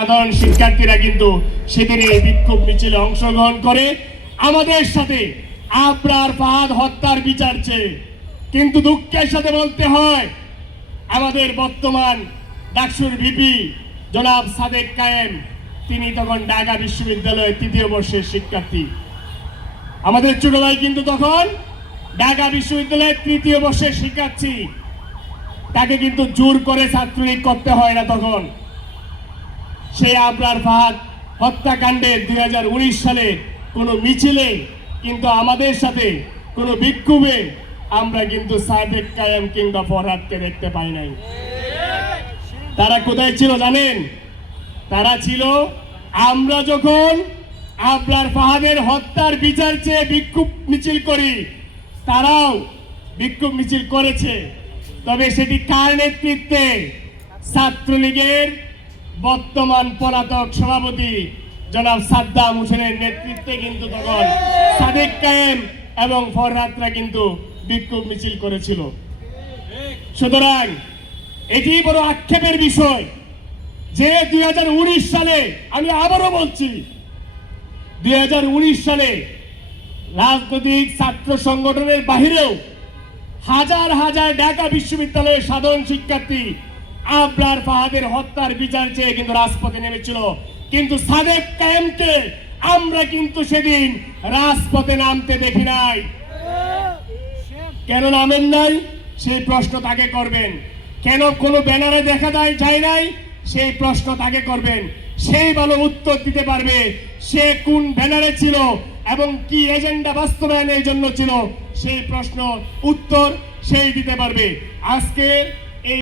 সাধারণ শিক্ষার্থীরা কিন্তু সেদিন এই বিক্ষোভ মিছিলে অংশগ্রহণ করে আমাদের সাথে আবরার ফাহাদ হত্যার বিচার চেয়ে। কিন্তু দুঃখের সাথে বলতে হয় আমাদের বর্তমান ডাকসুর ভিপি জনাব সাদেক কায়েম তিনি তখন ঢাকা বিশ্ববিদ্যালয়ের তৃতীয় বর্ষের শিক্ষার্থী। আমাদের ছোট ভাই কিন্তু তখন ঢাকা বিশ্ববিদ্যালয়ের তৃতীয় বর্ষের শিক্ষার্থী। তাকে কিন্তু জোর করে ছাত্রলীগ করতে হয় না। তখন সেই আবরার ফাহাদ হত্যাকাণ্ডের 2019 সালে কোনো মিছিলে কিন্তু আমাদের সাথে কোনো বিক্ষোভে আমরা কিন্তু সাদেক কায়েম কিংবা ফরহাদকে দেখতে পাই নাই। তারা কোথায় ছিল জানেন? তারা ছিল আমরা যখন আবরার ফাহাদের হত্যার বিচার চেয়ে বিক্ষোভ মিছিল করি, তারাও বিক্ষোভ মিছিল করেছে। তবে সেটি কার নেতৃত্বে? ছাত্রলীগের বর্তমান পলাতক সভাপতি জনাব সাদ্দাম হোসেনের নেতৃত্বে কিন্তু তখন সাদেক কায়েম এবং ফরহাদরা কিন্তু বিক্ষোভ মিছিল করেছিল। সুতরাং এটি বড় আক্ষেপের বিষয় যে 2019 সালে, আমি আবারও বলছি, 2019 সালে রাজনৈতিক ছাত্র সংগঠনের বাহিরেও হাজার হাজার ঢাকা বিশ্ববিদ্যালয়ের সাধারণ শিক্ষার্থী আবরার ফাহাদের হত্যার বিচার চেয়ে কিন্তু রাজপথে নেমেছিল। কিন্তু সাদেক কায়েমকে আমরা কিন্তু সেদিন রাজপথে নামতে দেখি নাই। কেন নামেন নাই সেই প্রশ্ন তাকে করবেন। কেন কোনো ব্যানারে দেখা যায় নাই সেই প্রশ্ন তাকে করবেন। সেই ভালো উত্তর দিতে পারবে সে কোন ব্যানারে ছিল এবং কি এজেন্ডা বাস্তবায়নের জন্য ছিল, সেই প্রশ্ন উত্তর সেই দিতে পারবে। আজকে এই